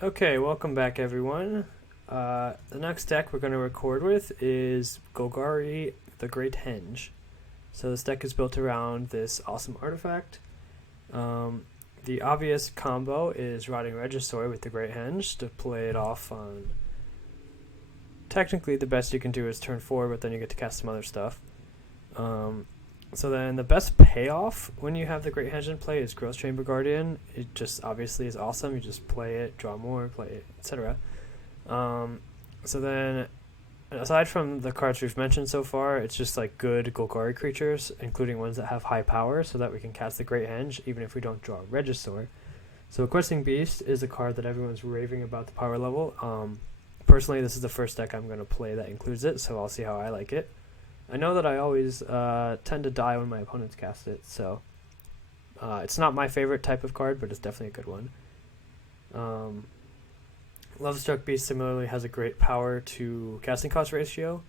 Okay, welcome back everyone. The next deck we're going to record with is Golgari, the Great Henge. So this deck is built around this awesome artifact. The obvious combo is Rotting Regisaur with the Great Henge to play it off on... Technically the best you can do is turn 4, but then you get to cast some other stuff. So then the best payoff when you have the Great Henge in play is Growth Chamber Guardian. It just obviously is awesome. You just play it, draw more, play it, etc. So then, aside from the cards we've mentioned so far, it's just like good Golgari creatures, including ones that have high power, so that we can cast the Great Henge even if we don't draw Regisaur. So Questing Beast is a card that everyone's raving about the power level. Personally, this is the first deck I'm going to play that includes it, so I'll see how I like it. I know that I always tend to die when my opponents cast it, so it's not my favorite type of card, but it's definitely a good one. Lovestruck Beast similarly has a great power to casting cost ratio.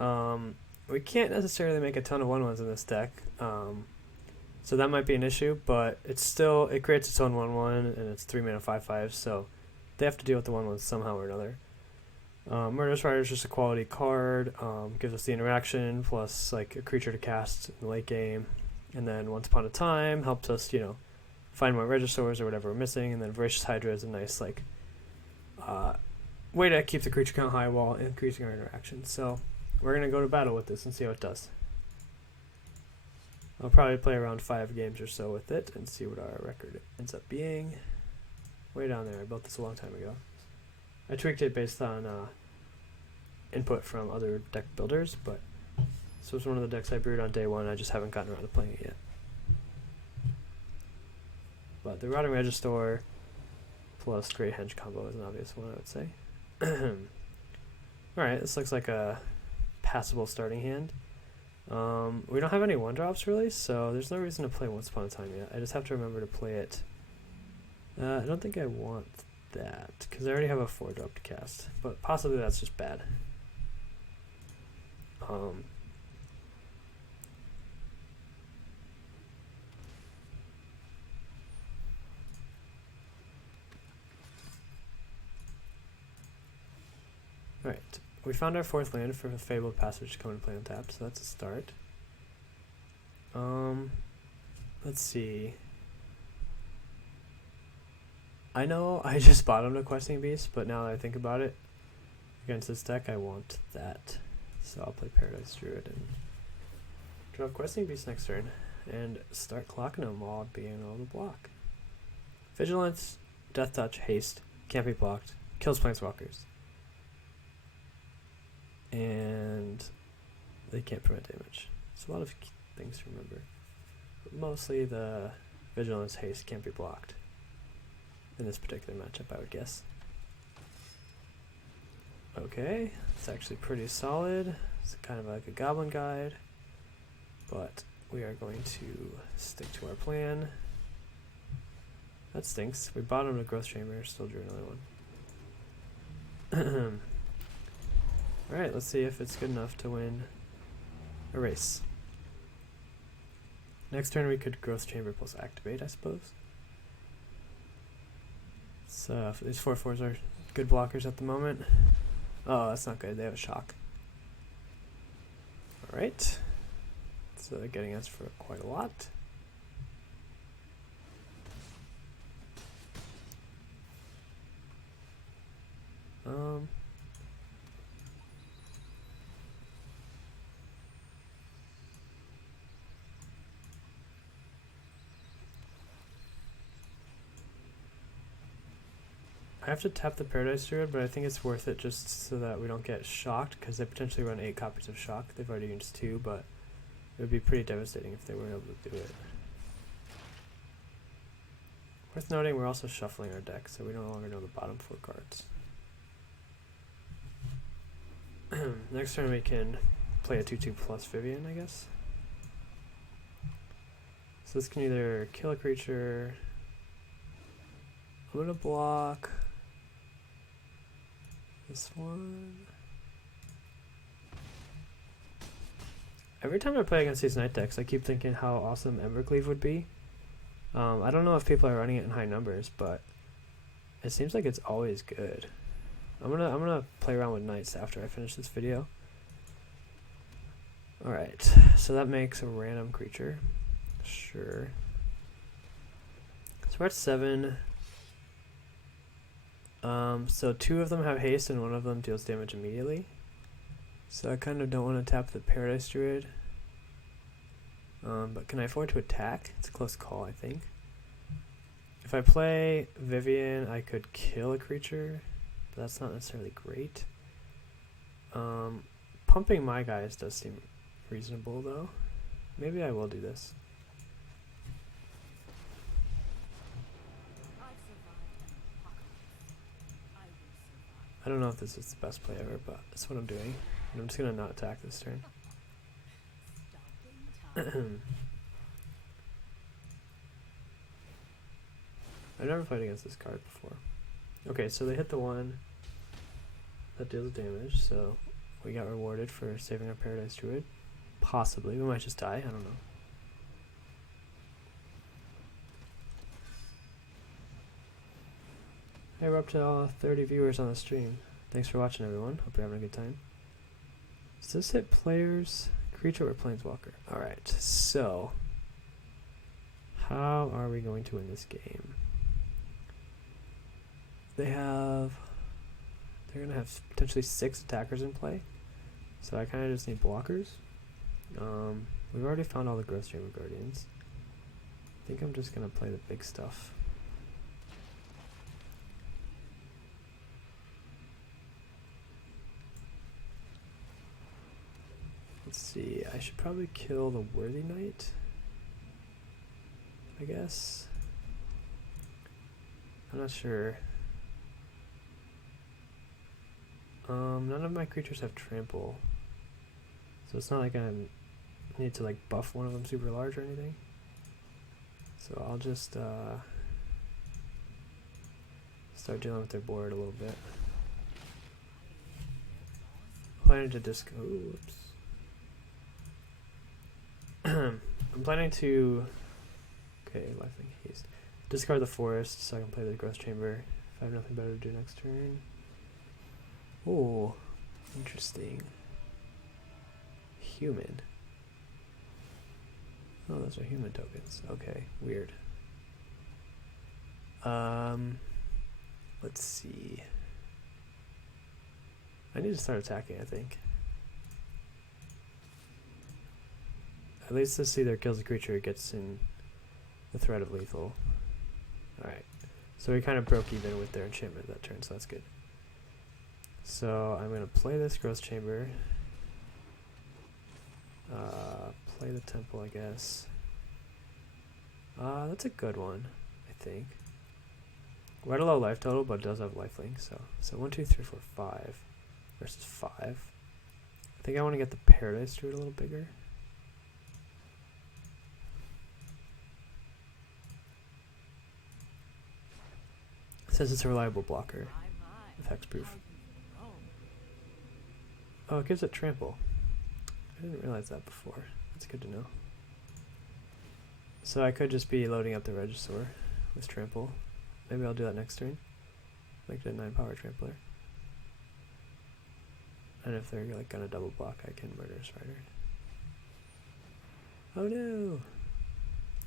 We can't necessarily make a ton of 1/1s in this deck, so that might be an issue, but it creates its own 1/1, and it's 3 mana 5/5, so they have to deal with the 1/1s somehow or another. Murderous Rider is just a quality card, gives us the interaction plus like a creature to cast in the late game, and then Once Upon a Time helps us, find more Regisaurs or whatever we're missing, and then Voracious Hydra is a nice way to keep the creature count high while increasing our interaction. So we're gonna go to battle with this and see how it does. I'll probably play around 5 games or so with it and see what our record ends up being. Way down there, I built this a long time ago. I tweaked it based on input from other deck builders, but this was one of the decks I brewed on day 1. I just haven't gotten around to playing it yet. But the Rotting Regisaur plus Great Henge combo is an obvious one, I would say. Alright, this looks like a passable starting hand. We don't have any 1-drops really, so there's no reason to play Once Upon a Time yet. I just have to remember to play it. I don't think I want that, because I already have a 4-drop to cast, but possibly that's just bad. Alright, we found our 4th land for Fabled Passage to come and play on tap, so that's a start. Let's see. I know I just bottomed a Questing Beast, but now that I think about it, against this deck I want that. So I'll play Paradise Druid and drop Questing Beast next turn, and start clocking them while being able to block. Vigilance, Death Touch, Haste, can't be blocked, kills Planeswalkers. And they can't prevent damage. It's a lot of things to remember. But mostly the Vigilance, Haste can't be blocked in this particular matchup, I would guess. Okay, it's actually pretty solid. It's kind of like a Goblin Guide, but we are going to stick to our plan. That stinks. We bottomed a Growth Chamber, still drew another one. Alright, let's see if it's good enough to win a race. Next turn we could Growth Chamber plus Activate, I suppose. So these 4/4s are good blockers at the moment. Oh, that's not good. They have a shock. Alright. So they're getting us for quite a lot. I have to tap the Paradise Druid, but I think it's worth it just so that we don't get shocked, because they potentially run 8 copies of Shock. They've already used 2, but it would be pretty devastating if they weren't able to do it. Worth noting, we're also shuffling our deck, so we no longer know the bottom 4 cards. Next turn we can play a 2/2 plus Vivian, I guess. So this can either kill a creature. I'm gonna block this one. Every time I play against these night decks, I keep thinking how awesome Embercleave would be. I don't know if people are running it in high numbers, but It seems like it's always good. I'm gonna play around with knights after I finish this video. Alright, so that makes a random creature. Sure. So we're at 7. So 2 of them have haste and 1 of them deals damage immediately. So I kind of don't want to tap the Paradise Druid. But can I afford to attack? It's a close call, I think. If I play Vivian, I could kill a creature, but that's not necessarily great. Pumping my guys does seem reasonable, though. Maybe I will do this. I don't know if this is the best play ever, but that's what I'm doing. And I'm just going to not attack this turn. I've never played against this card before. Okay, so they hit the one that deals damage, so we got rewarded for saving our Paradise Druid. Possibly. We might just die, I don't know. Hey, we're up to 30 viewers on the stream. Thanks for watching, everyone. Hope you're having a good time. Does this hit players, creature, or planeswalker? Alright, so how are we going to win this game? They're going to have potentially 6 attackers in play, so I kind of just need blockers. We've already found all the Growth Chamber Guardians. I think I'm just going to play the big stuff. Let's see, I should probably kill the Worthy Knight, I guess. I'm not sure. None of my creatures have trample, so it's not like I need to like buff one of them super large or anything. So I'll just start dealing with their board a little bit. Planning to whoops. I'm planning to lifelink haste. Discard the forest so I can play the Growth Chamber if I have nothing better to do next turn. Oh, interesting. Human. Oh, those are human tokens. Okay, weird. Let's see. I need to start attacking, I think. At least this either kills a creature or gets in the threat of lethal. Alright. So we kind of broke even with their enchantment that turn, so that's good. So I'm going to play this Growth Chamber. Play the Temple, I guess. That's a good one, I think. We're at a low life total, but it does have lifelink, so 1, 2, 3, 4, 5 versus 5. I think I want to get the Paradise Druid a little bigger. It says it's a reliable blocker with hexproof. Oh, it gives it trample. I didn't realize that before. That's good to know. So I could just be loading up the Regisaur with trample. Maybe I'll do that next turn. Make it a 9 power trampler. And if they're like gonna double block, I can Murderous Rider. Oh no!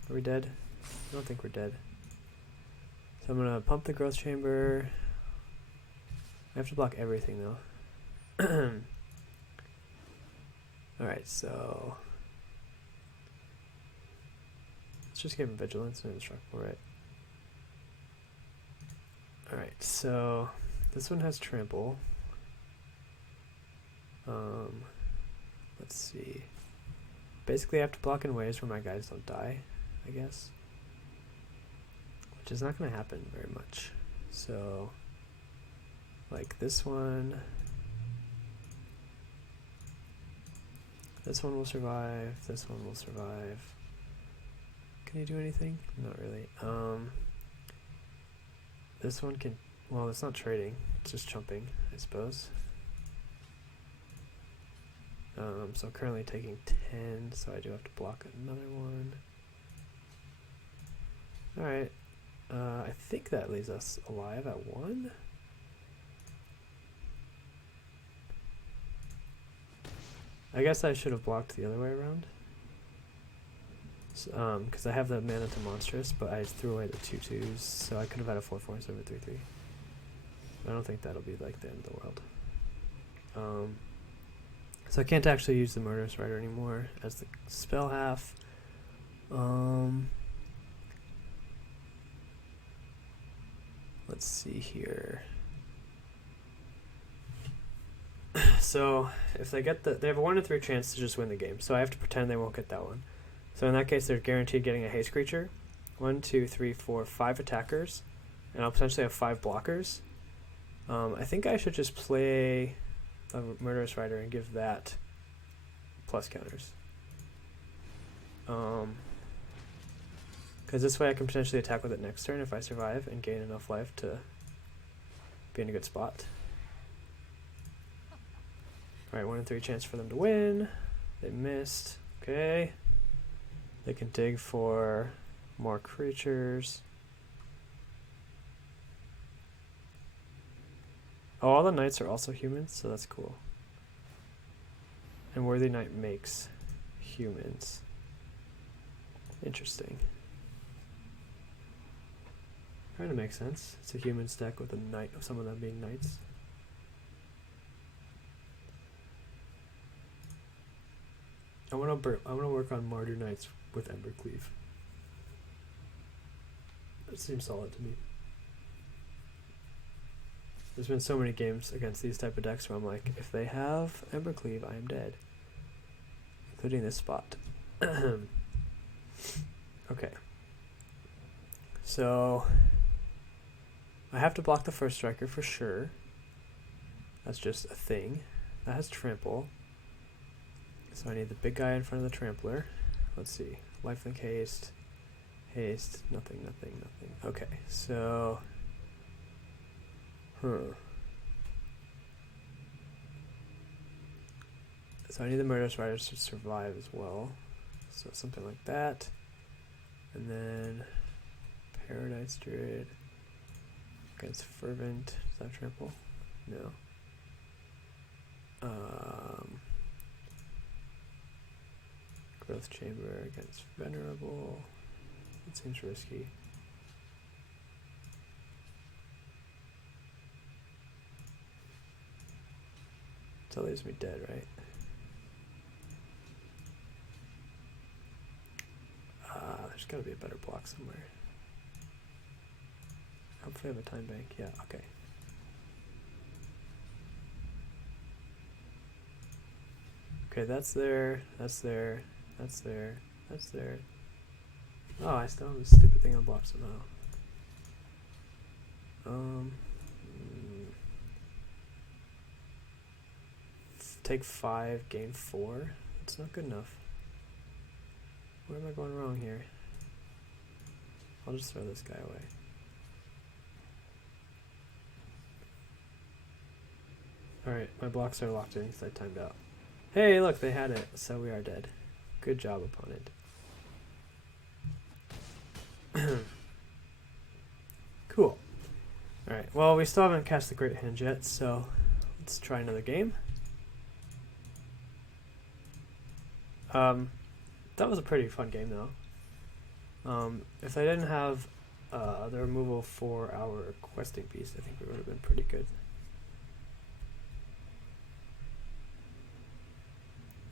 Are we dead? I don't think we're dead. So I'm gonna pump the Growth Chamber. I have to block everything though. Alright, so let's just give him Vigilance and Indestructible, right? Alright, so this one has Trample. Let's see. Basically I have to block in ways where my guys don't die, I guess. Which is not going to happen very much. So, like this one. This one will survive, this one will survive. Can you do anything? Not really. This one can, well, it's not trading, it's just jumping, I suppose. So I'm currently taking 10, so I do have to block another one. Alright, I think that leaves us alive at 1. I guess I should have blocked the other way around. Because I have the mana to monstrous, but I threw away the 2/2s, so I could have had a 4/4 instead of a 3/3. I don't think that'll be like the end of the world. So I can't actually use the Murderous Rider anymore as the spell half. Let's see here. So if they get they have a 1 in 3 chance to just win the game. So I have to pretend they won't get that one. So in that case, they're guaranteed getting a haste creature. 1, 2, 3, 4, 5 attackers, and I'll potentially have 5 blockers. I think I should just play a Murderous Rider and give that plus counters. Because this way I can potentially attack with it next turn if I survive and gain enough life to be in a good spot. Alright, 1 in 3 chance for them to win. They missed. Okay. They can dig for more creatures. Oh, all the knights are also humans, so that's cool. And Worthy Knight makes humans. Interesting. Kind of makes sense. It's a human stack with a knight, some of them being knights. I want to work on Martyr Knights with Embercleave. That seems solid to me. There's been so many games against these type of decks where I'm like, if they have Embercleave, I am dead. Including this spot. Okay. So I have to block the first striker for sure. That's just a thing. That has trample. So I need the big guy in front of the trampler. Let's see. Lifelink haste. Haste. Nothing, nothing, nothing. Okay, so so I need the Murderous Riders to survive as well. So something like that. And then Paradise Druid against Fervent. Is that trample? No. Growth Chamber against Venerable. That seems risky. That leaves me dead, right? There's gotta be a better block somewhere. Hopefully I have a time bank. Yeah, okay. Okay, that's there, that's there, that's there, that's there. Oh, I still have this stupid thing unblocked somehow. Take 5, gain 4. That's not good enough. Where am I going wrong here? I'll just throw this guy away. Alright, my blocks are locked in because I timed out. Hey, look, they had it, so we are dead. Good job, opponent. Cool. Alright, well, we still haven't cast the Great Henge yet, so let's try another game. That was a pretty fun game, though. If I didn't have the removal for our questing beast, I think we would have been pretty good.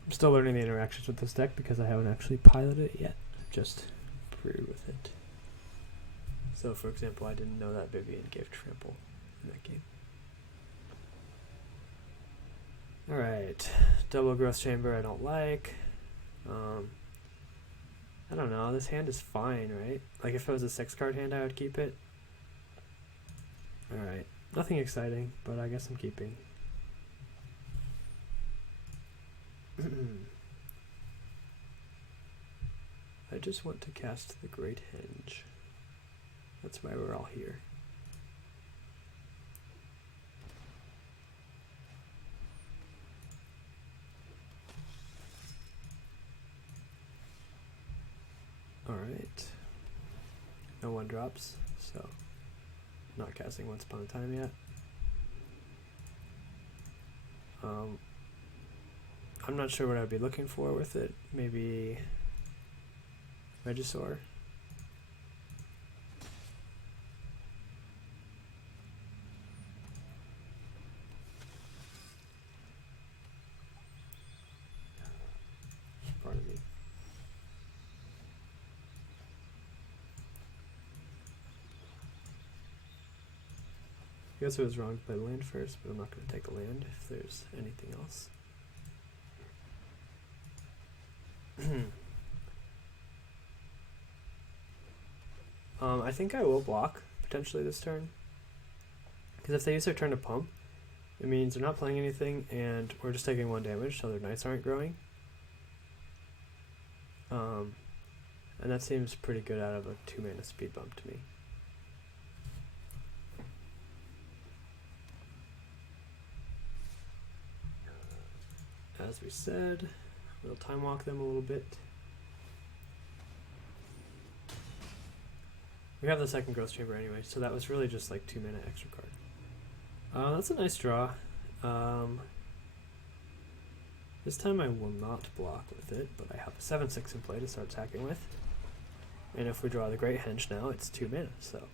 I'm still learning the interactions with this deck because I haven't actually piloted it yet. I've just brewed with it. So, for example, I didn't know that Vivian gave trample in that game. Alright, double growth chamber I don't like. I don't know, this hand is fine, right? Like if it was a 6-card hand I would keep it. Alright, nothing exciting, but I guess I'm keeping. I just want to cast the Great Henge. That's why we're all here. Alright. no 1-drops, so not casting Once Upon a Time yet. I'm not sure what I'd be looking for with it. Maybe Regisaur. Pardon me. I guess I was wrong to play the land first, but I'm not going to take the land if there's anything else. I think I will block potentially this turn, because if they use their turn to pump, it means they're not playing anything and we're just taking 1 damage, so their knights aren't growing. And that seems pretty good out of a 2-mana speed bump to me. As we said, we'll time walk them a little bit. We have the second Growth Chamber anyway, so that was really just like 2-mana extra card. That's a nice draw. This time I will not block with it, but I have a 7/6 in play to start attacking with. And if we draw the Great Henge now, it's 2 mana, so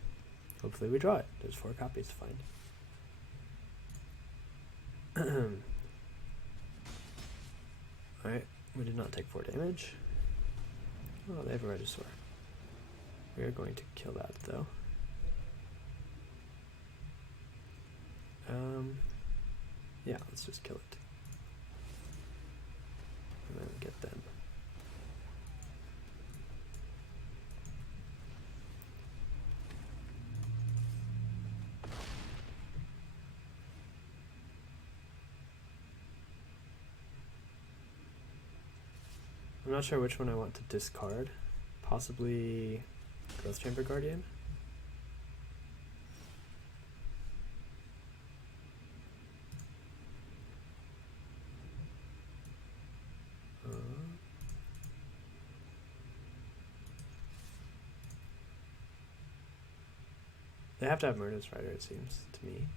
hopefully we draw it. There's 4 copies, fine. Alright, we did not take 4 damage. Oh, they have a Regisaur. We are going to kill that though. Yeah, let's just kill it. And then get them. I'm not sure which one I want to discard. Possibly Growth Chamber Guardian. They have to have Murder's Rider, it seems to me.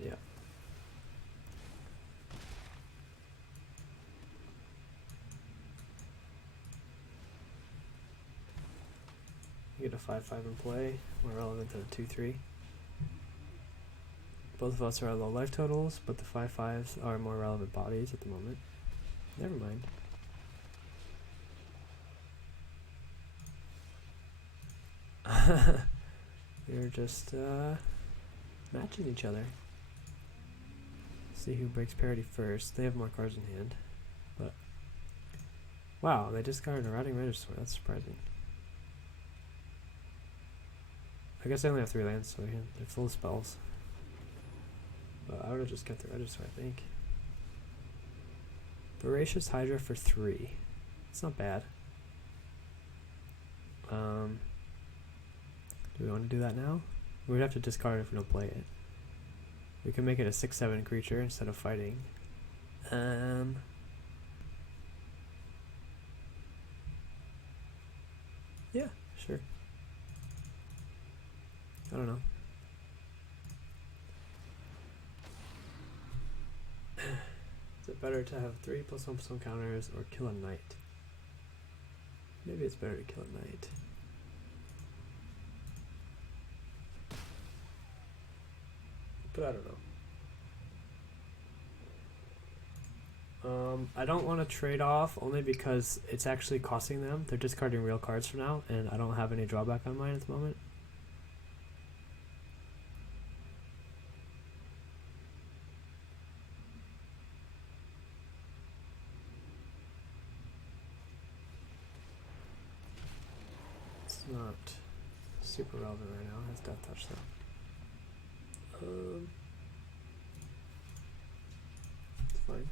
Yeah. You get a 5/5 in play, more relevant than a 2/3. Both of us are at low life totals, but the 5/5s are more relevant bodies at the moment. Never mind. We're just matching each other. See who breaks parity first. They have more cards in hand, but wow, they discarded a Routing Regisaur. That's surprising. I guess I only have 3 lands, so they're full of spells. But I would have just kept the Regisaur, I think. Voracious Hydra for 3. It's not bad. Do we want to do that now? We would have to discard it if we don't play it. We can make it a 6/7 creature instead of fighting. Yeah, sure. I don't know. Is it better to have 3+1/+1 counters or kill a knight? Maybe it's better to kill a knight. But I don't know. I don't want to trade off only because it's actually costing them. They're discarding real cards for now, and I don't have any drawback on mine at the moment. It's not super relevant right now. It has Death Touch though. It's fine.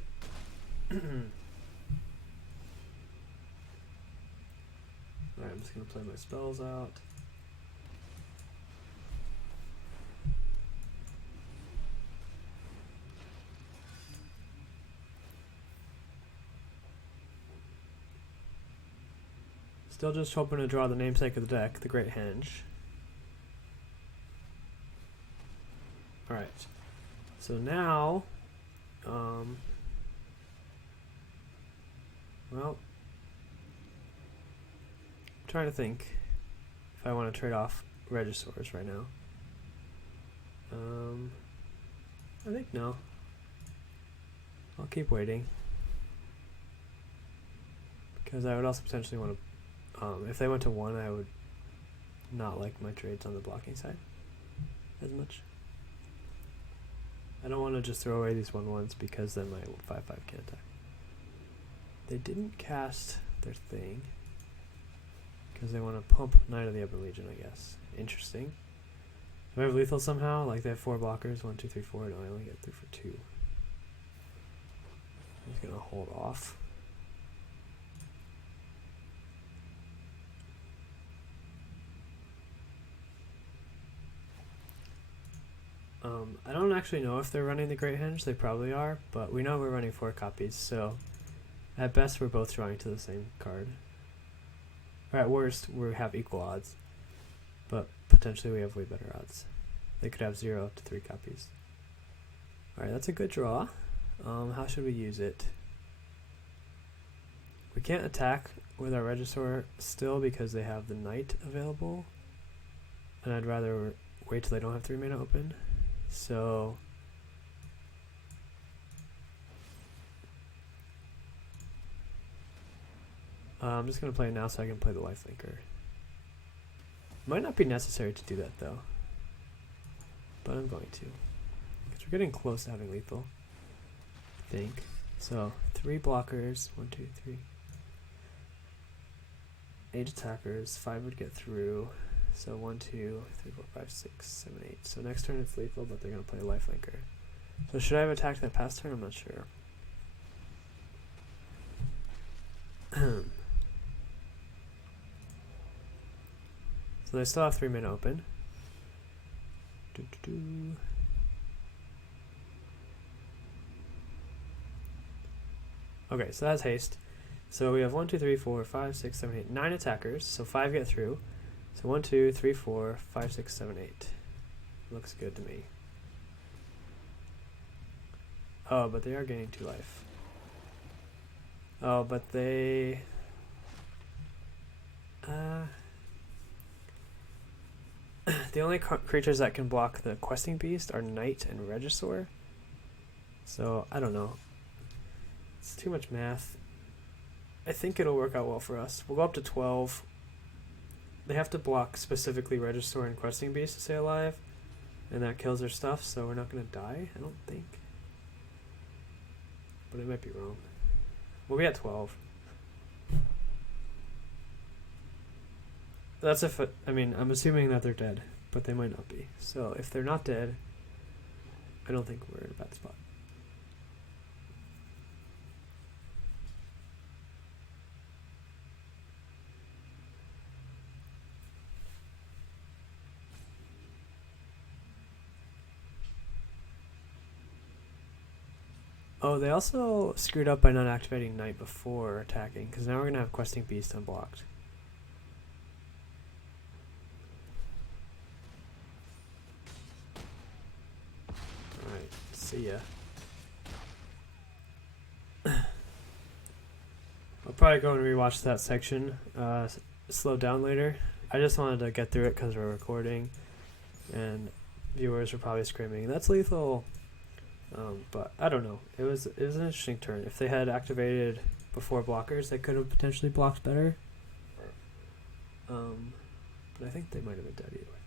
Alright, I'm just gonna play my spells out. Still just hoping to draw the namesake of the deck, the Great Henge. Alright. So now, well, I'm trying to think if I want to trade off Regisaurs right now. I think no. I'll keep waiting. Because I would also potentially want to, if they went to 1, I would not like my trades on the blocking side as much. I don't want to just throw away these 1/1s because then my 5/5 can't attack. They didn't cast their thing because they want to pump Knight of the Ebon Legion, I guess. Interesting. Do I have lethal somehow? Like they have 4 blockers, 1, 2, 3, 4. No, I only get 3 for 2. I'm just gonna hold off. I don't actually know if they're running the Great Henge. They probably are, but we know we're running 4 copies, so at best we're both drawing to the same card. Or at worst, we have equal odds, but potentially we have way better odds. They could have 0 to 3 copies. Alright, that's a good draw. How should we use it? We can't attack with our Regisaur still because they have the Knight available, and I'd rather wait till they don't have 3 mana open. So I'm just going to play it now so I can play the Lifelinker. Might not be necessary to do that though, but I'm going to. Because we're getting close to having lethal, I think. So 3 blockers, 1, 2, 3. 8 attackers, 5 would get through. So 1, 2, 3, 4, 5, 6, 7, 8. So next turn it's lethal, but they're going to play a Lifelinker. So should I have attacked that past turn? I'm not sure. So they still have 3 mana open. Okay, so that's haste. So we have 1, 2, 3, 4, 5, 6, 7, 8, 9 attackers. So 5 get through. So 1, 2, 3, 4, 5, 6, 7, 8. Looks good to me. Oh, but they are gaining 2 life. Oh, but they... the only creatures that can block the Questing Beast are Knight and Regisaur. So, I don't know. It's too much math. I think it'll work out well for us. We'll go up to 12. They have to block specifically Regisaur and Questing Beast to stay alive, and that kills their stuff, so we're not going to die, I don't think. But I might be wrong. We'll be at 12. That's if I mean, I'm assuming that they're dead, but they might not be. So if they're not dead, I don't think we're in a bad spot. Oh, they also screwed up by not activating Knight before attacking, because now we're going to have Questing Beast unblocked. Alright, see ya. I'll probably go and rewatch that section, slow down later. I just wanted to get through it because we're recording, and viewers are probably screaming, "That's lethal!" But I don't know. It was an interesting turn. If they had activated before blockers, they could have potentially blocked better. But I think they might have been dead either way.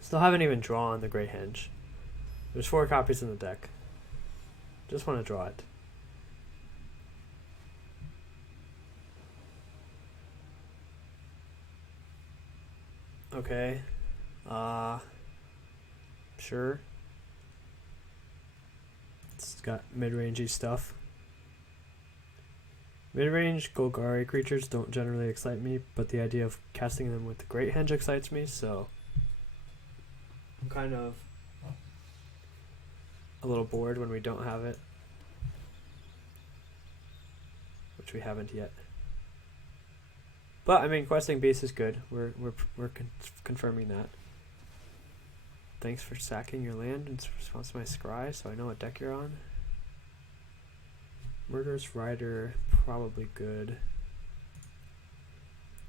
Still haven't even drawn the Great Henge. There's 4 copies in the deck. Just want to draw it. Okay. Sure. It's got mid-rangey stuff. Mid-range Golgari creatures don't generally excite me, but the idea of casting them with the Great Henge excites me, so I'm kind of a little bored when we don't have it. which we haven't yet. But I mean, questing beast is good. We're confirming that. Thanks for sacking your land in response to my scry, so I know what deck you're on. Murderous Rider, probably good.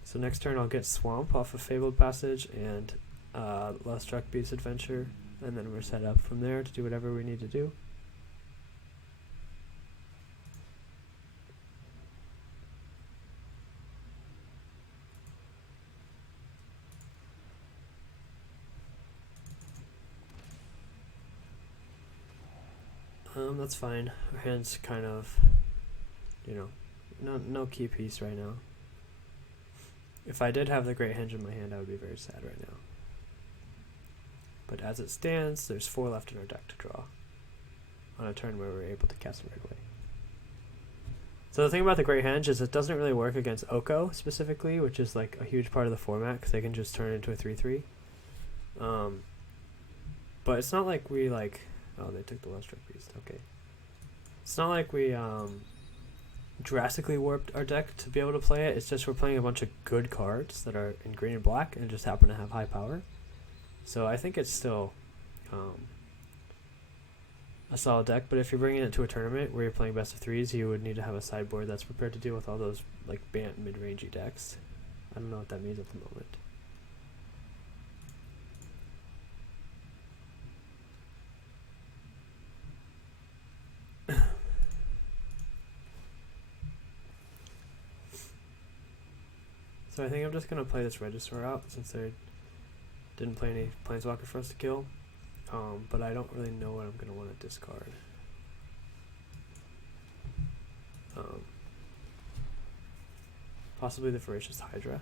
So next turn I'll get Swamp off of Fabled Passage and Lovestruck Beast Adventure, and then we're set up from there to do whatever we need to do. That's fine. Our hand's kind of, you know, no key piece right now. If I did have the Great Henge in my hand, I would be very sad right now. But as it stands, there's 4 left in our deck to draw on a turn where we're able to cast them right away. So the thing about the Great Henge is it doesn't really work against Oko specifically, which is like a huge part of the format because they can just turn it into a 3/3. But it's not like we like... Oh, they took the Lovestruck Beast. Okay. It's not like we drastically warped our deck to be able to play it. It's just we're playing a bunch of good cards that are in green and black and just happen to have high power. So I think it's still a solid deck. But if you're bringing it to a tournament where you're playing best of 3s, you would need to have a sideboard that's prepared to deal with all those like Bant mid-rangey decks. I don't know what that means at the moment. So I think I'm just going to play this Regisaur out since they didn't play any Planeswalker for us to kill. But I don't really know what I'm going to want to discard. Possibly the Voracious Hydra.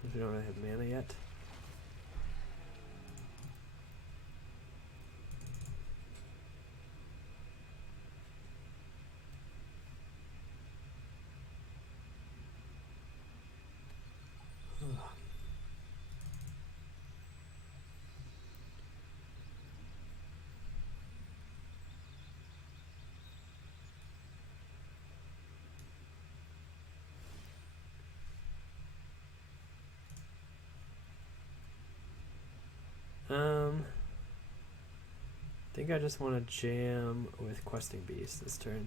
Since we don't really have mana yet. I think I just want to jam with Questing Beast this turn.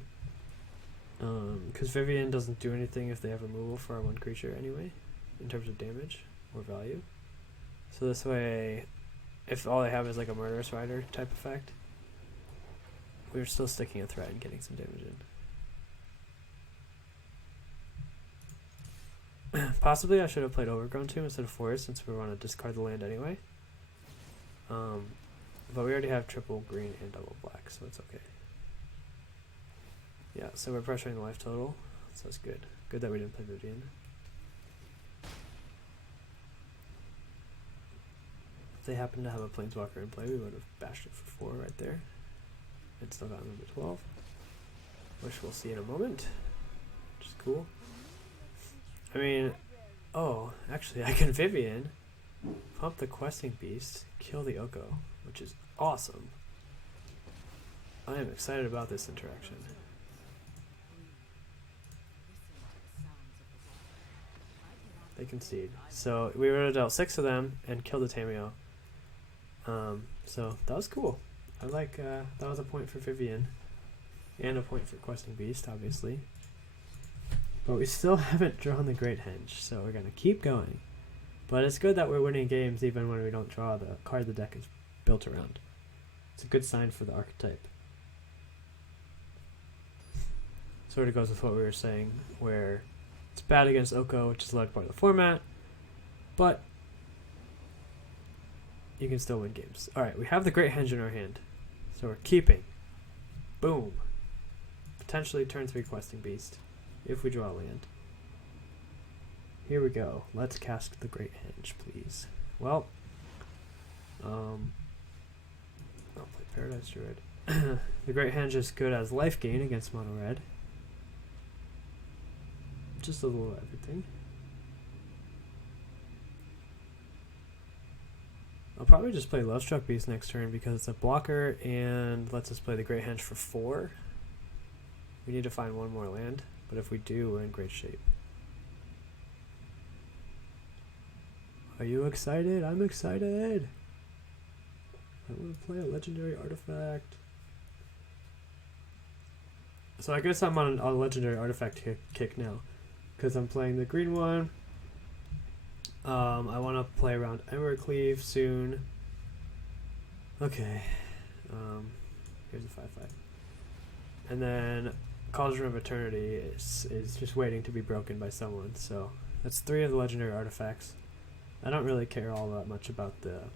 Because Vivian doesn't do anything if they have removal for our 1 creature anyway, in terms of damage or value. So this way, if all they have is like a Murderous Rider type effect, we're still sticking a threat and getting some damage in. Possibly I should have played Overgrown Tomb instead of Forest since we want to discard the land anyway. But we already have triple green and double black, so it's okay. Yeah, so we're pressuring the life total, so that's good. Good that we didn't play Vivian. If they happened to have a Planeswalker in play, we would have bashed it for 4 right there. And still got number 12, which we'll see in a moment, which is cool. I mean, oh, actually I can Vivian, pump the Questing Beast, kill the Oko, which is awesome. I am excited about this interaction. They concede. So we would have dealt 6 of them and killed the Tameo. So that was cool. I like, that was a point for Vivian. And a point for Questing Beast, obviously. But we still haven't drawn the Great Henge, so we're going to keep going. But it's good that we're winning games even when we don't draw the card the deck is built around. It's a good sign for the archetype. Sort of goes with what we were saying, where it's bad against Oko, which is a large part of the format, but you can still win games. Alright, we have the Great Henge in our hand, so we're keeping. Boom. Potentially turn 3 Questing Beast, if we draw a land. Here we go. Let's cast the Great Henge, please. Well, I'll play Paradise Druid. The Great Henge is good as life gain against mono red. Just a little everything. I'll probably just play Lovestruck Beast next turn because it's a blocker and lets us play the Great Henge for 4. We need to find one more land, but if we do, we're in great shape. Are you excited? I'm excited! I want to play a legendary artifact. So I guess I'm on a legendary artifact kick now, because I'm playing the green one. I want to play around Embercleave soon. Okay. Here's a 5/5. And then Cauldron of Eternity is just waiting to be broken by someone. So that's 3 of the legendary artifacts. I don't really care all that much about the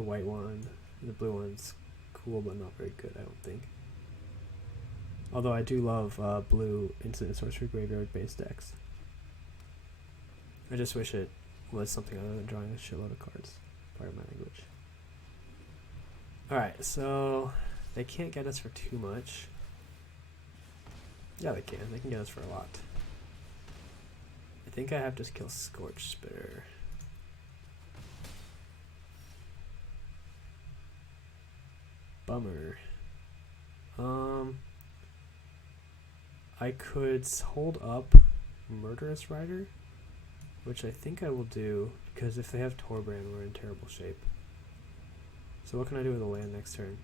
white one. The blue one's cool, but not very good, I don't think. Although I do love blue instant sorcery graveyard based decks. I just wish it was something other than drawing a shitload of cards. Pardon my language. Alright, so they can't get us for too much. Yeah, they can. They can get us for a lot. I think I have to kill Scorch Spitter. Bummer. I could hold up Murderous Rider, which I think I will do, because if they have Torbrand, we're in terrible shape. So what can I do with a land next turn?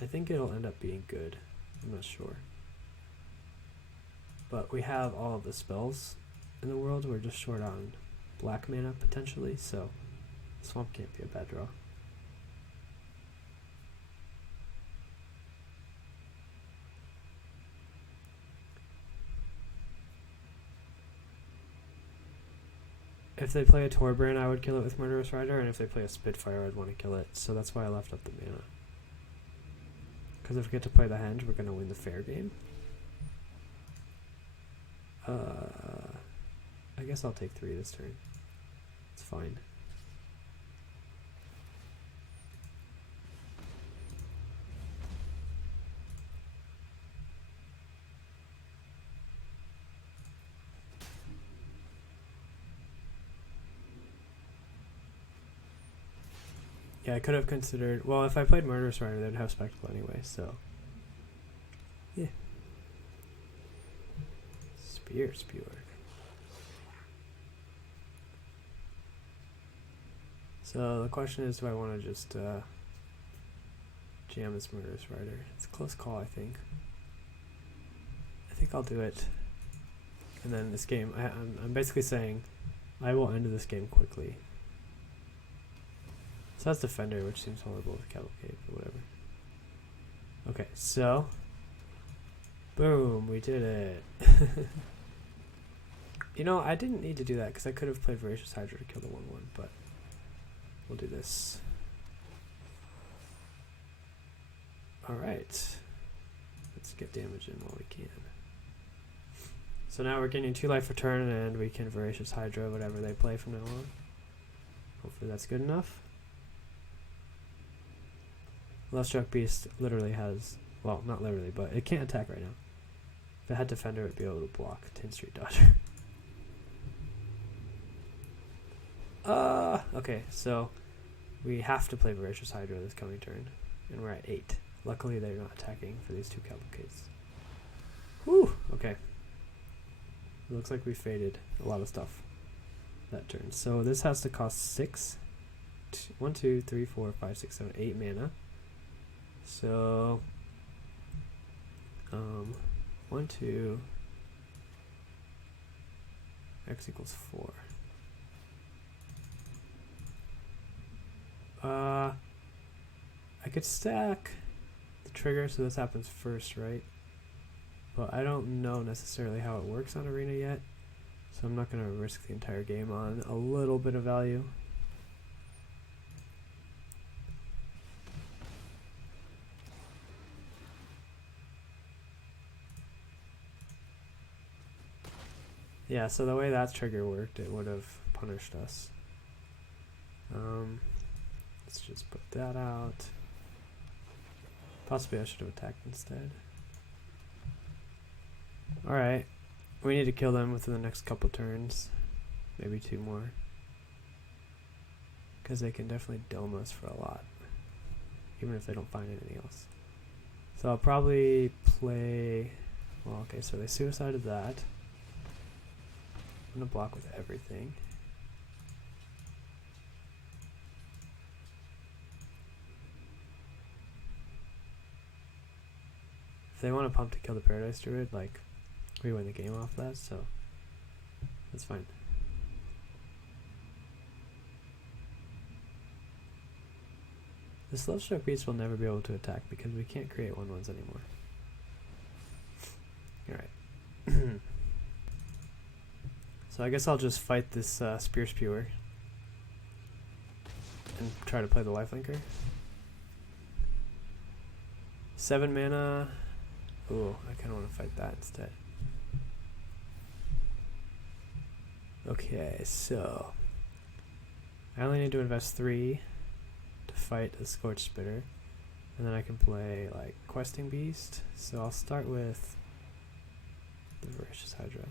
I think it'll end up being good. I'm not sure. But we have all of the spells in the world. We're just short on black mana potentially, so Swamp can't be a bad draw. If they play a Torbrand, I would kill it with Murderous Rider, and if they play a Spitfire, I'd want to kill it. So that's why I left up the mana. Because if we get to play the Henge, we're going to win the fair game. I guess I'll take 3 this turn. It's fine. Yeah, I could have considered... Well, if I played Murderous Rider, they'd have Spectacle anyway, so... Yeah. Spear Spewer. So the question is, do I want to just jam this Murderous Rider? It's a close call, I think. I think I'll do it. And then this game, I'm basically saying I will end this game quickly. So that's Defender, which seems horrible with Cavalcade, but whatever. Okay, so... Boom, we did it. You know, I didn't need to do that, because I could have played Voracious Hydra to kill the 1/1, but... We'll do this. Alright. Let's get damage in while we can. So now we're getting 2 life return, and we can Voracious Hydra whatever they play from now on. Hopefully that's good enough. Lustruck Beast literally has, well, not literally, but it can't attack right now. If it had Defender, it would be able to block 10 Street Dodger. Okay, so we have to play Voracious Hydra this coming turn, and we're at 8. Luckily, they're not attacking for these 2 Cavalcades. Whew, okay. It looks like we faded a lot of stuff that turn. So this has to cost 6. 1, 2, 3, 4, 5, 6, 7, 8 mana. So 1, 2, X equals 4. I could stack the trigger so this happens first, right? But I don't know necessarily how it works on Arena yet, so I'm not going to risk the entire game on a little bit of value. Yeah, so the way that trigger worked, it would have punished us. Let's just put that out. Possibly I should have attacked instead. Alright, we need to kill them within the next couple turns. Maybe 2 more. Because they can definitely dome us for a lot. even if they don't find anything else. So I'll probably play... Well, okay, so they suicided that. I'm going to block with everything. If they want to pump to kill the Paradise Druid, like, we win the game off that, so that's fine. This Lovestruck Beast will never be able to attack because we can't create 1/1s anymore. Alright. So I guess I'll just fight this Spear Spewer and try to play the Lifelinker. 7 mana. Ooh, I kind of want to fight that instead. Okay, so I only need to invest 3 to fight a Scorched Spitter, and then I can play like Questing Beast. So I'll start with the Voracious Hydra.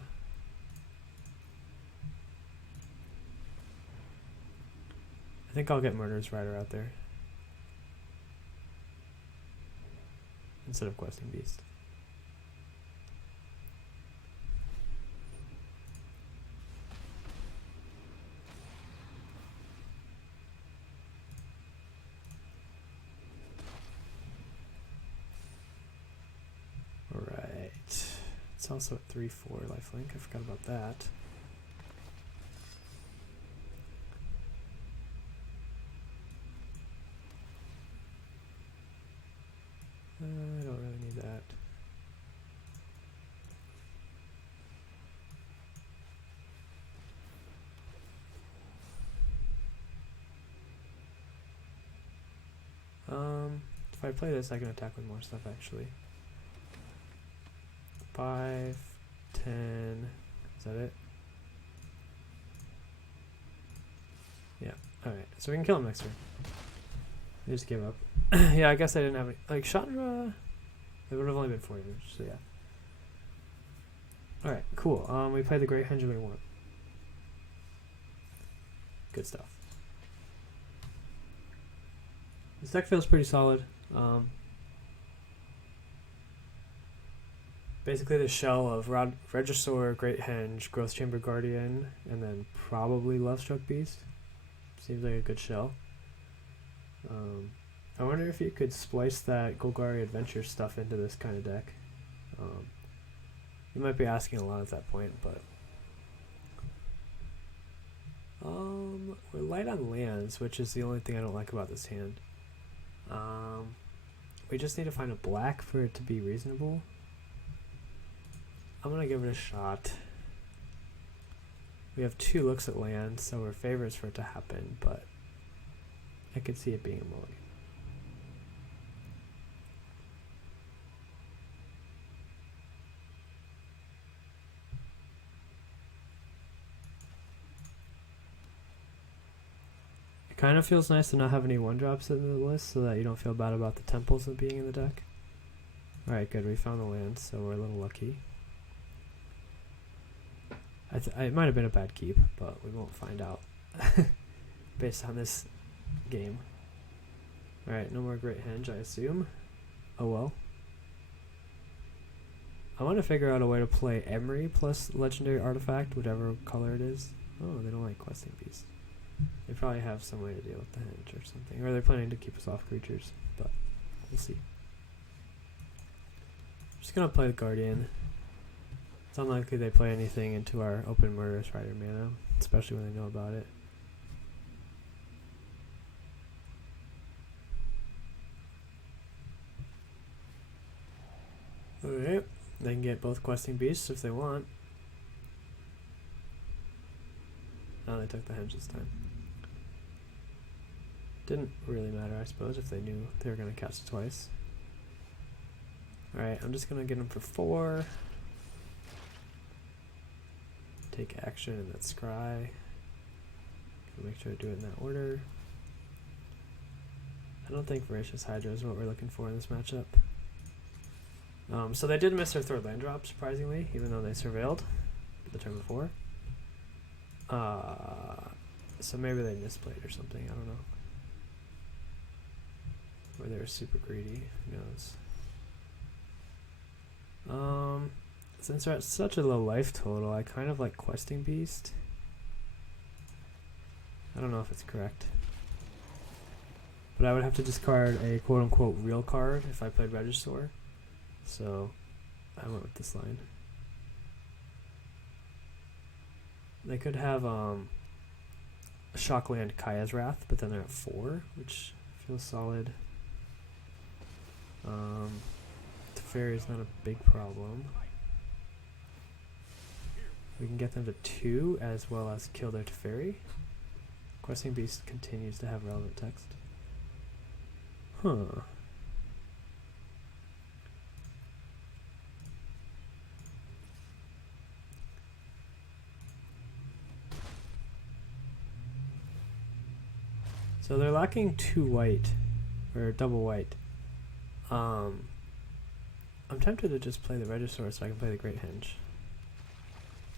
I think I'll get Murderous Rider out there instead of Questing Beast. Alright. It's also at 3/4 lifelink. I forgot about that. I don't really need that. If I play this, I can attack with more stuff actually. 5, 10, is that it? Yeah, alright, so we can kill him next turn. I just gave up. Yeah, I guess I didn't have any, like Chandra, it would have only been 4 damage, so yeah. Alright, cool, we played the Great Henge we won. Good stuff. This deck feels pretty solid. Basically the shell of Regisaur, Great Henge, Growth Chamber Guardian, and then probably Lovestruck Beast. Seems like a good shell. I wonder if you could splice that Golgari Adventure stuff into this kind of deck. You might be asking a lot at that point, but... we're light on lands, which is the only thing I don't like about this hand. We just need to find a black for it to be reasonable. I'm gonna give it a shot. We have 2 looks at land, so we're favorites for it to happen, but I could see it being a mulligan. It kind of feels nice to not have any 1-drops in the list so that you don't feel bad about the temples of being in the deck. Alright, good, we found the land, so we're a little lucky. It might have been a bad keep, but we won't find out based on this game. Alright, no more Great Henge, I assume. Oh well. I want to figure out a way to play Emery plus Legendary Artifact, whatever color it is. Oh, they don't like Questing Beast. They probably have some way to deal with the Henge or something. Or they're planning to keep us off creatures, but we'll see. I'm just going to play the Guardian. It's unlikely they play anything into our open Murderous Rider mana, especially when they know about it. Alright, they can get both Questing Beasts if they want. Oh, they took the Henge this time. Didn't really matter, I suppose, if they knew they were going to cast it twice. Alright, I'm just going to get them for 4. Take action and then scry. Make sure to do it in that order. I don't think Voracious Hydra is what we're looking for in this matchup. So they did miss their 3rd land drop, surprisingly, even though they surveilled the turn before. So maybe they misplayed or something, I don't know. Or they're super greedy. Who knows? Since they're at such a low life total, I kind of like Questing Beast. I don't know if it's correct. But I would have to discard a quote-unquote real card if I played Regisaur. So I went with this line. They could have Shockland Kaya's Wrath, but then they're at 4, which feels solid. Teferi is not a big problem. We can get them to 2 as well as kill their Teferi. Questing Beast continues to have relevant text. Huh. So they're lacking 2 white, or double white. I'm tempted to just play the Regisaur so I can play the Great Henge.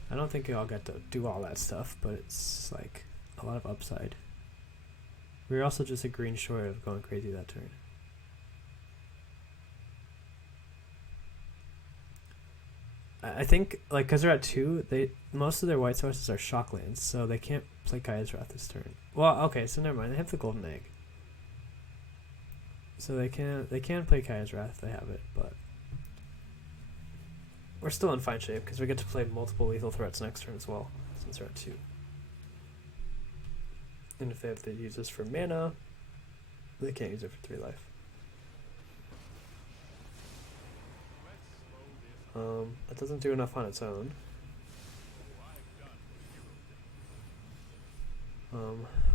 I don't think I'll get to do all that stuff, but it's like a lot of upside. We're also just a green short of going crazy that turn. I think, like, because they're at 2, most of their white sources are Shocklands, so they can't play Kaya's Wrath this turn. Well, okay, so never mind. They have the Golden Egg, so they can play Kaya's Wrath if they have it, but we're still in fine shape because we get to play multiple lethal threats next turn as well, since they're at 2. And if they have to use this for mana, they can't use it for 3 life. It doesn't do enough on its own.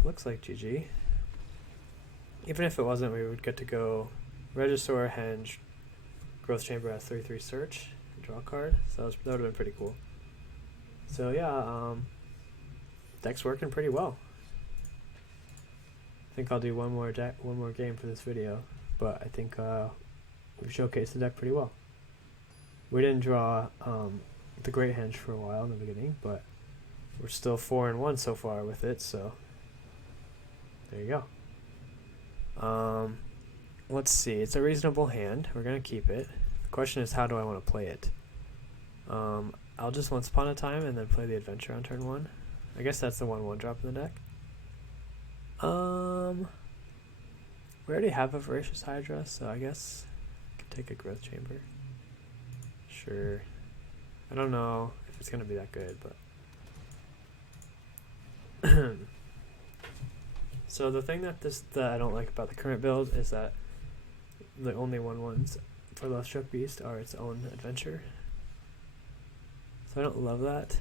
Looks like GG. Even if it wasn't, we would get to go Regisaur, Henge, Growth Chamber at 3/3 search, and draw a card. So that would have been pretty cool. So yeah, deck's working pretty well. I think I'll do one more game for this video, but I think we've showcased the deck pretty well. We didn't draw the Great Henge for a while in the beginning, but we're still 4-1 so far with it, so there you go. Let's see, it's a reasonable hand. We're going to keep it. The question is, how do I want to play it? I'll just Once Upon a Time and then play the Adventure on turn 1. I guess that's the 1/1 drop in the deck. We already have a Voracious Hydra, so I guess I can take a Growth Chamber. Sure. I don't know if it's going to be that good, but so the thing that I don't like about the current build is that the only 1/1s for Love Struck Beast are its own adventure. So I don't love that.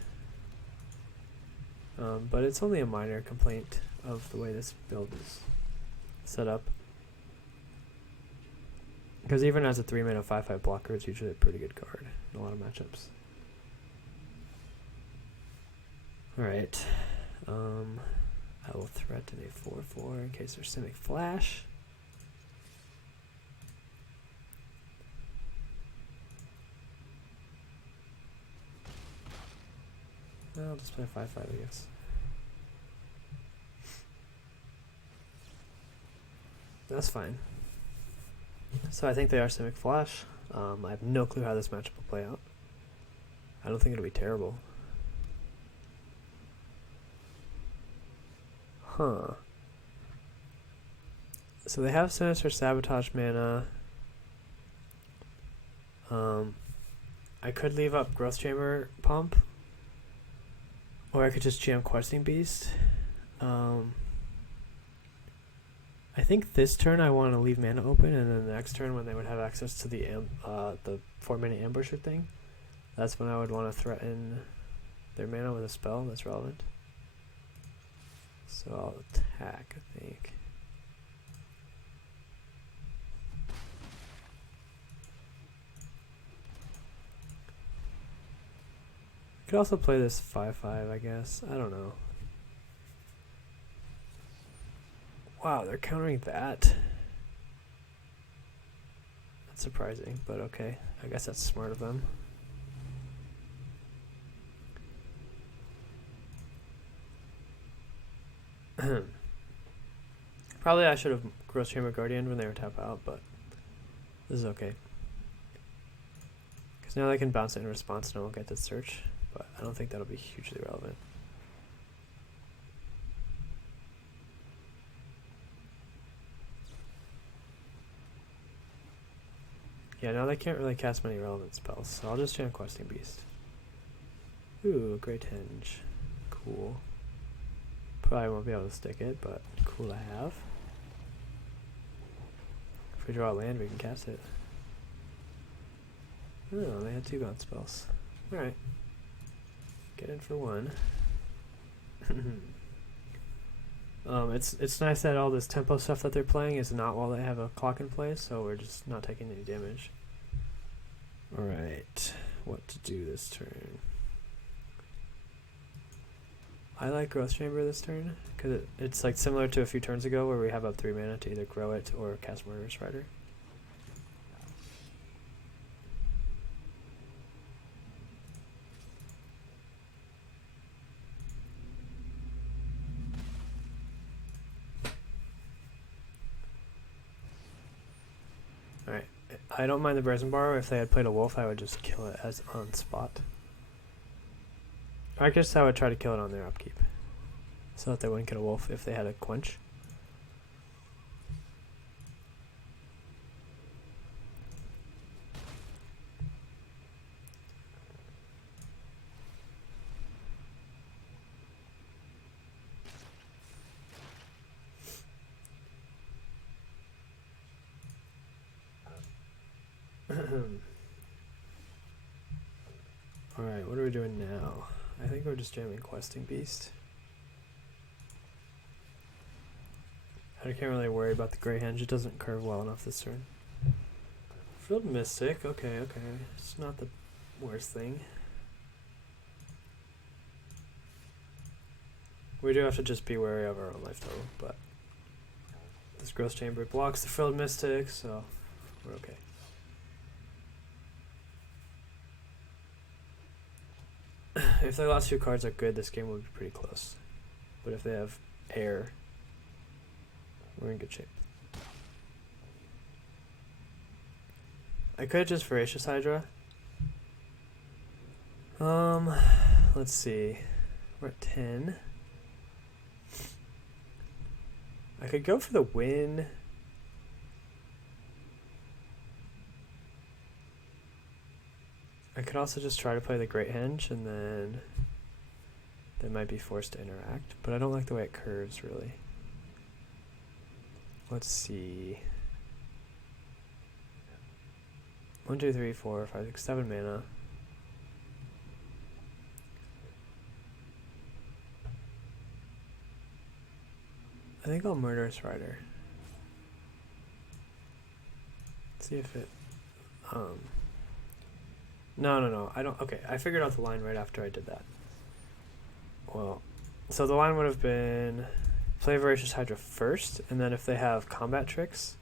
But it's only a minor complaint of the way this build is set up. Because even as a 3-mana 5/5 blocker, it's usually a pretty good card in a lot of matchups. Alright. I will threaten a 4/4 in case there's Simic Flash. I'll just play 5/5, I guess. That's fine. So I think they are Simic Flash. I have no clue how this matchup will play out. I don't think it'll be terrible. Huh. So they have Sinister Sabotage mana. I could leave up Growth Chamber Pump, or I could just jam Questing Beast. I think this turn I want to leave mana open, and then the next turn when they would have access to the 4-mana Ambusher thing, that's when I would want to threaten their mana with a spell that's relevant. So I'll attack, I think. Could also play this 5/5, I guess. I don't know. Wow, they're countering that. That's surprising, but okay. I guess that's smart of them. Probably I should have Growth Chamber Guardian when they were tap out, but this is okay. Because now they can bounce it in response and I won't get this search, but I don't think that'll be hugely relevant. Yeah, now they can't really cast many relevant spells, so I'll just chant Questing Beast. Ooh, Great Henge. Cool. Probably won't be able to stick it, but cool to have. If we draw a land, we can cast it. Oh, they had 2 bounce spells. Alright. Get in for 1. It's nice that all this tempo stuff that they're playing is not while they have a clock in play, so we're just not taking any damage. Alright, what to do this turn? I like Growth Chamber this turn, because it's like similar to a few turns ago where we have up 3 mana to either grow it or cast Murderous Rider. Alright, I don't mind the Brazen Borrower. If they had played a wolf, I would just kill it as on spot. I guess I would try to kill it on their upkeep, so that they wouldn't get a wolf if they had a quench. Alright, what are we doing now? I think we're just jamming Questing Beast. I can't really worry about the Grey Henge, it doesn't curve well enough this turn. Field Mystic, okay. It's not the worst thing. We do have to just be wary of our own life total, but this Growth Chamber blocks the Field Mystic, so we're okay. If their last 2 cards are good, this game will be pretty close. But if they have air, we're in good shape. I could just Voracious Hydra. Let's see. We're at 10. I could go for the win. I could also just try to play the Great Henge and then they might be forced to interact, but I don't like the way it curves really. Let's see. 1, 2, 3, 4, 5, 6, 7 mana. I think I'll Murderous Rider. Let's see if it No, I don't. Okay, I figured out the line right after I did that. Well, so the line would have been play Voracious Hydra first, and then if they have combat tricks,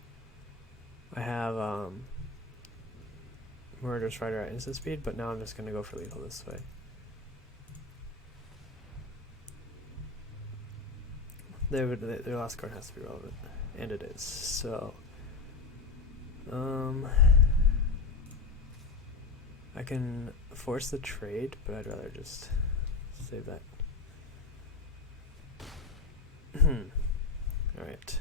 I have Murderous Rider at instant speed, but now I'm just going to go for lethal this way. Their last card has to be relevant, and it is. So, I can force the trade, but I'd rather just save that. Alright.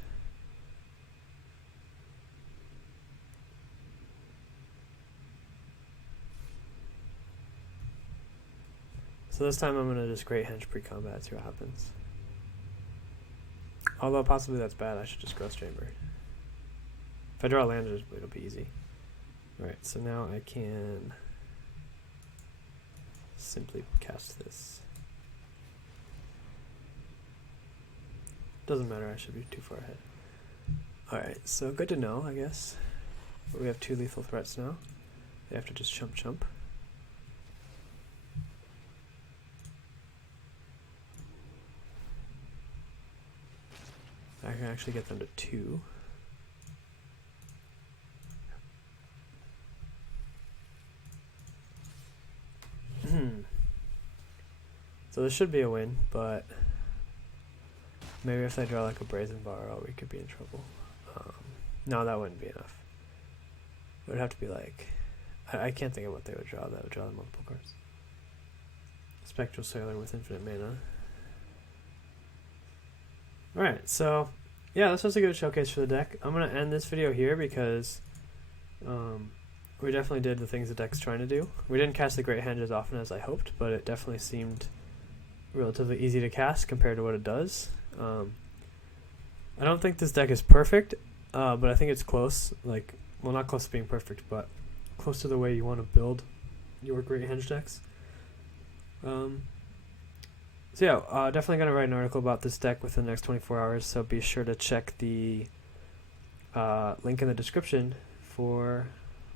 So this time I'm going to just Great Henge pre-combat, see what happens. Although possibly that's bad, I should just Growth Chamber. If I draw a land, it'll be easy. Alright, so now I can simply cast this. Doesn't matter, I should be too far ahead. Alright, so good to know, I guess. But we have 2 lethal threats now. They have to just chump. I can actually get them to 2. So this should be a win, but Maybe if they draw like a Brazen Borrow, we could be in trouble. No, that wouldn't be enough. It would have to be like... I can't think of what they would draw that would draw the multiple cards. Spectral Sailor with infinite mana. Alright, so... yeah, this was a good showcase for the deck. I'm going to end this video here because... we definitely did the things the deck's trying to do. We didn't cast the Great Henge as often as I hoped, but it definitely seemed relatively easy to cast compared to what it does. I don't think this deck is perfect, but I think it's close. Like, well, not close to being perfect, but close to the way you want to build your Great Henge decks. So yeah, definitely going to write an article about this deck within the next 24 hours, so be sure to check the link in the description for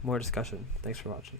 more discussion. Thanks for watching.